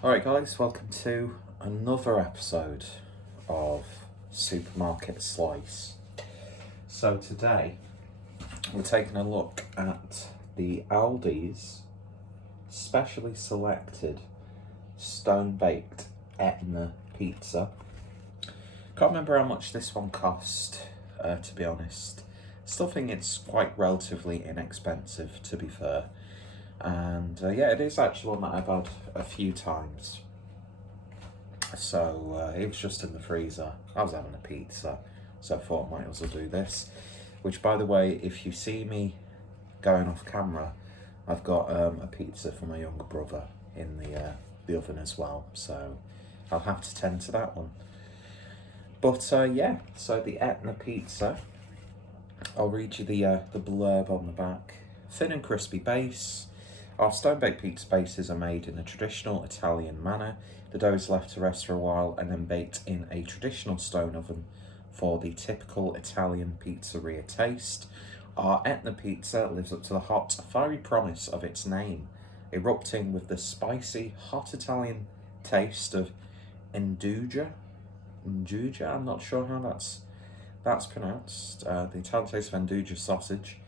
Alright guys, welcome to another episode of Supermarket Slice. So today we're taking a look at the ALDI's specially selected stone-baked Etna pizza. Can't remember how much this one cost, to be honest. Still think it's quite relatively inexpensive, to be fair. And yeah, it is actually one that I've had a few times. So it was just in the freezer. I was having a pizza, so I thought I might as well do this. Which, by the way, if you see me going off camera, I've got a pizza for my younger brother in the oven as well. So I'll have to tend to that one. But yeah, so the Etna pizza. I'll read you the blurb on the back. Thin and crispy base. Our stone-baked pizza bases are made in a traditional Italian manner. The dough is left to rest for a while and then baked in a traditional stone oven for the typical Italian pizzeria taste. Our Etna pizza lives up to the hot, fiery promise of its name, erupting with the spicy, hot Italian taste of induja. Induja, I'm not sure how that's pronounced. The Italian taste of induja sausage.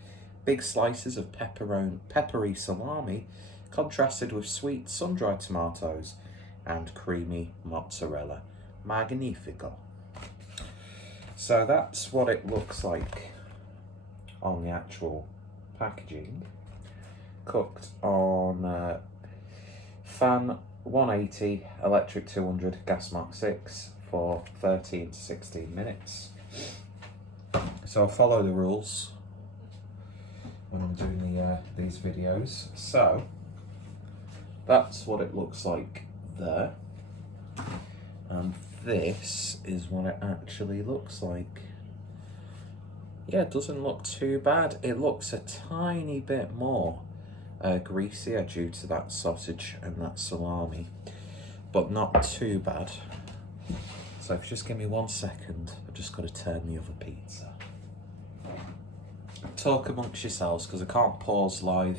Big slices of peppery salami contrasted with sweet sun-dried tomatoes and creamy mozzarella. Magnifico. So that's what it looks like on the actual packaging. Cooked on fan 180, electric 200, gas mark 6 for 13 to 16 minutes. So I'll follow the rules when I'm doing these videos. So that's what it looks like there, and this is what it actually looks like. Yeah, it doesn't look too bad. It looks a tiny bit more greasier due to that sausage and that salami, but not too bad. So if you just give me 1 second, I've just got to turn the other pizza. Talk amongst yourselves, because I can't pause live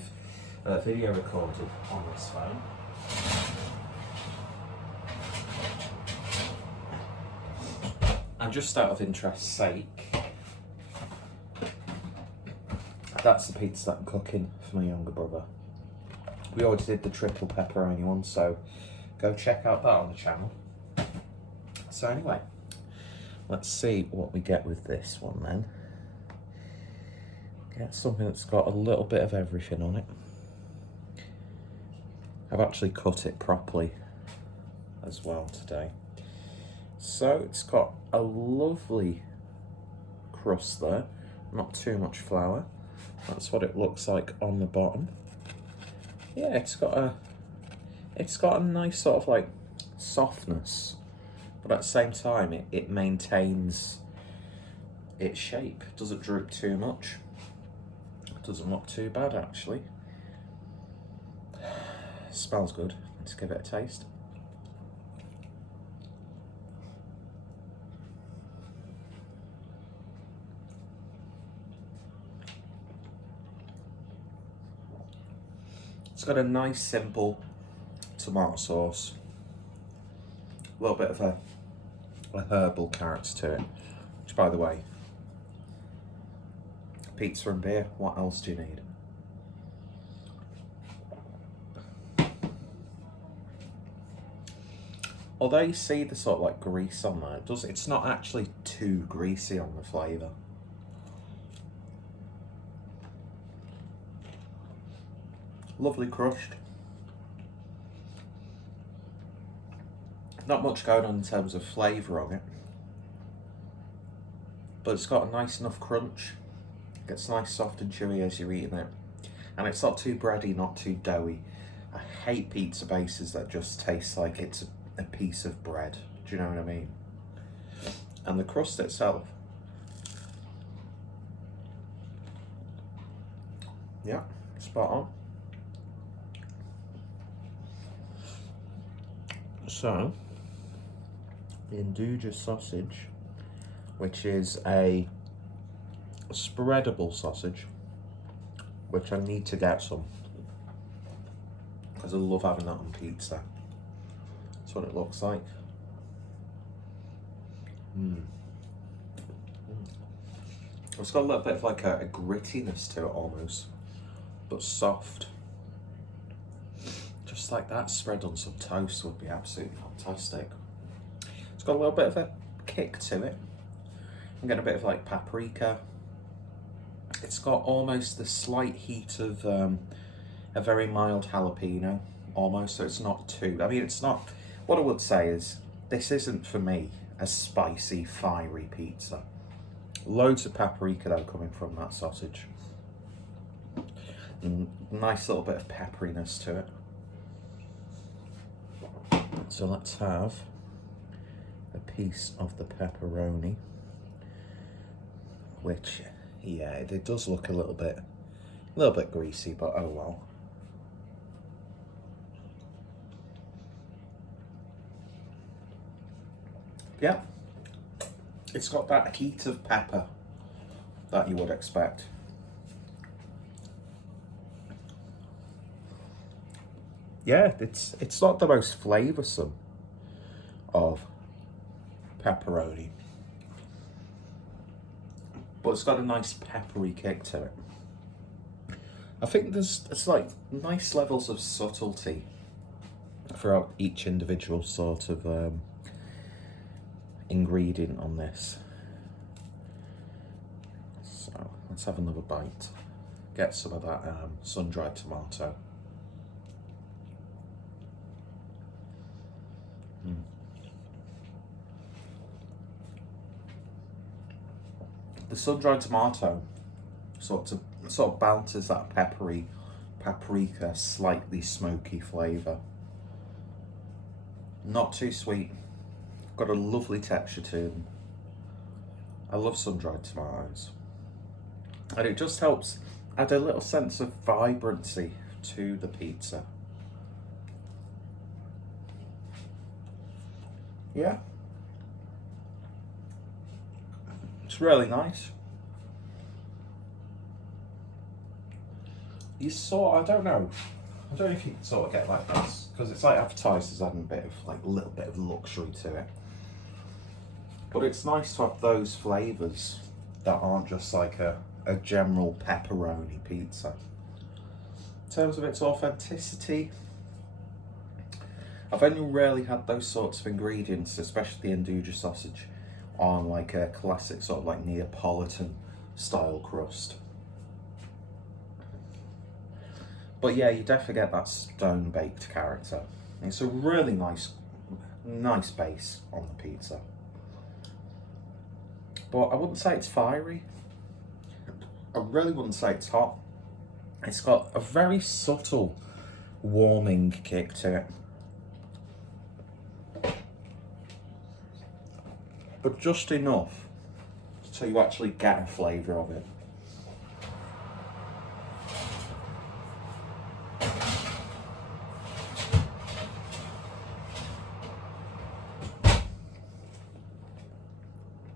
video recording on this phone. And just out of interest's sake, that's the pizza that I'm cooking for my younger brother. We already did the triple pepperoni one, so go check out that on the channel. So anyway, let's see what we get with this one then. Get something that's got a little bit of everything on it. I've actually cut it properly as well today. So it's got a lovely crust there, not too much flour. That's what it looks like on the bottom. Yeah, it's got a nice sort of like softness, but at the same time it maintains its shape. It doesn't droop too much. Doesn't look too bad actually. Smells good. Let's give it a taste. It's got a nice simple tomato sauce. A little bit of a herbal character to it. Which, by the way, pizza and beer, what else do you need? Although you see the sort of like grease on there, it's not actually too greasy on the flavour. Lovely crushed. Not much going on in terms of flavour on it, but it's got a nice enough crunch. It's nice, soft and chewy as you're eating it. And it's not too bready, not too doughy. I hate pizza bases that just taste like it's a piece of bread. Do you know what I mean? And the crust itself. Yeah, spot on. So, the induja sausage, which is a spreadable sausage, which I need to get some because I love having that on pizza. That's what it looks like. It's got a little bit of like a grittiness to it almost, but soft. Just like that spread on some toast would be absolutely fantastic. It's got a little bit of a kick to it. I'm getting a bit of like paprika. It's got almost the slight heat of a very mild jalapeno, almost, so it's not too, I mean, it's not, what I would say is, this isn't for me a spicy, fiery pizza. Loads of paprika though coming from that sausage. Nice little bit of pepperiness to it. So let's have a piece of the pepperoni, which, yeah, it does look a little bit greasy, but oh well. Yeah, it's got that heat of pepper that you would expect. Yeah, it's not the most flavoursome of pepperoni, but it's got a nice peppery kick to it. I think it's like nice levels of subtlety throughout each individual sort of ingredient on this. So let's have another bite. Get some of that sun-dried tomato. The sun-dried tomato sort of balances that peppery, paprika, slightly smoky flavour. Not too sweet. Got a lovely texture to them. I love sun-dried tomatoes. And it just helps add a little sense of vibrancy to the pizza. Yeah. It's really nice. I don't know if you can sort of get like this, because it's like advertised as adding a little bit of luxury to it. But it's nice to have those flavours that aren't just like a general pepperoni pizza. In terms of its authenticity, I've only rarely had those sorts of ingredients, especially the andouille sausage, on like a classic sort of like Neapolitan style crust. But yeah, you definitely get that stone baked character. It's a really nice base on the pizza. But I wouldn't say it's fiery. I really wouldn't say it's hot. It's got a very subtle warming kick to it. But just enough so you actually get a flavour of it.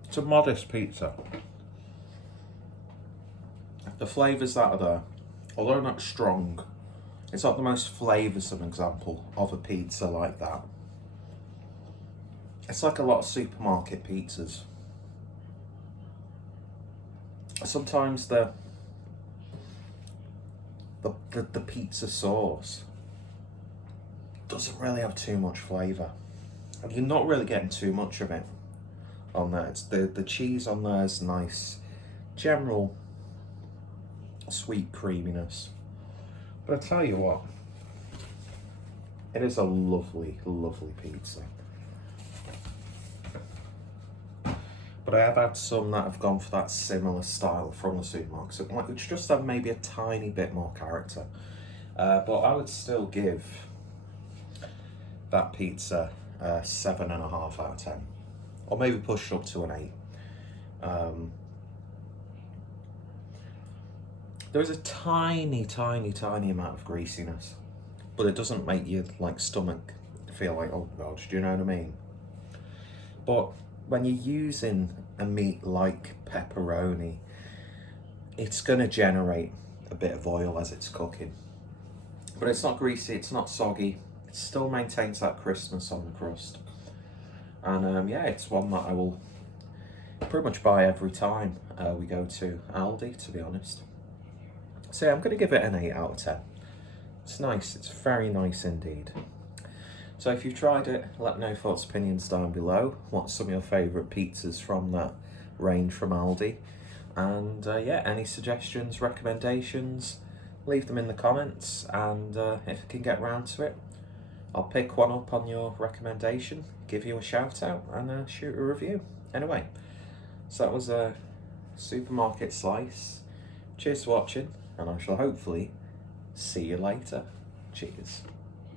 It's a modest pizza. The flavours that are there, although not strong, it's not the most flavoursome example of a pizza like that. It's like a lot of supermarket pizzas. Sometimes the pizza sauce doesn't really have too much flavour, and you're not really getting too much of it on there. It's the cheese on there is nice, general sweet creaminess. But I tell you what, it is a lovely, lovely pizza. But I have had some that have gone for that similar style from the supermarket, which just have maybe a tiny bit more character. But I would still give that pizza a 7.5 out of 10. Or maybe push up to an 8. There is a tiny, tiny, tiny amount of greasiness, but it doesn't make your stomach feel like, oh god, do you know what I mean? But when you're using a meat like pepperoni, it's going to generate a bit of oil as it's cooking. But it's not greasy, it's not soggy, still maintains that crispness on the crust. And yeah, it's one that I will pretty much buy every time we go to Aldi, to be honest. So yeah, I'm going to give it an 8 out of 10. It's nice, it's very nice indeed. So if you've tried it, let me know your thoughts, opinions down below. What's some of your favourite pizzas from that range from Aldi? And yeah, any suggestions, recommendations, leave them in the comments, and if I can get round to it, I'll pick one up on your recommendation, give you a shout out, and shoot a review. Anyway, so that was a supermarket slice. Cheers for watching, and I shall hopefully see you later. Cheers.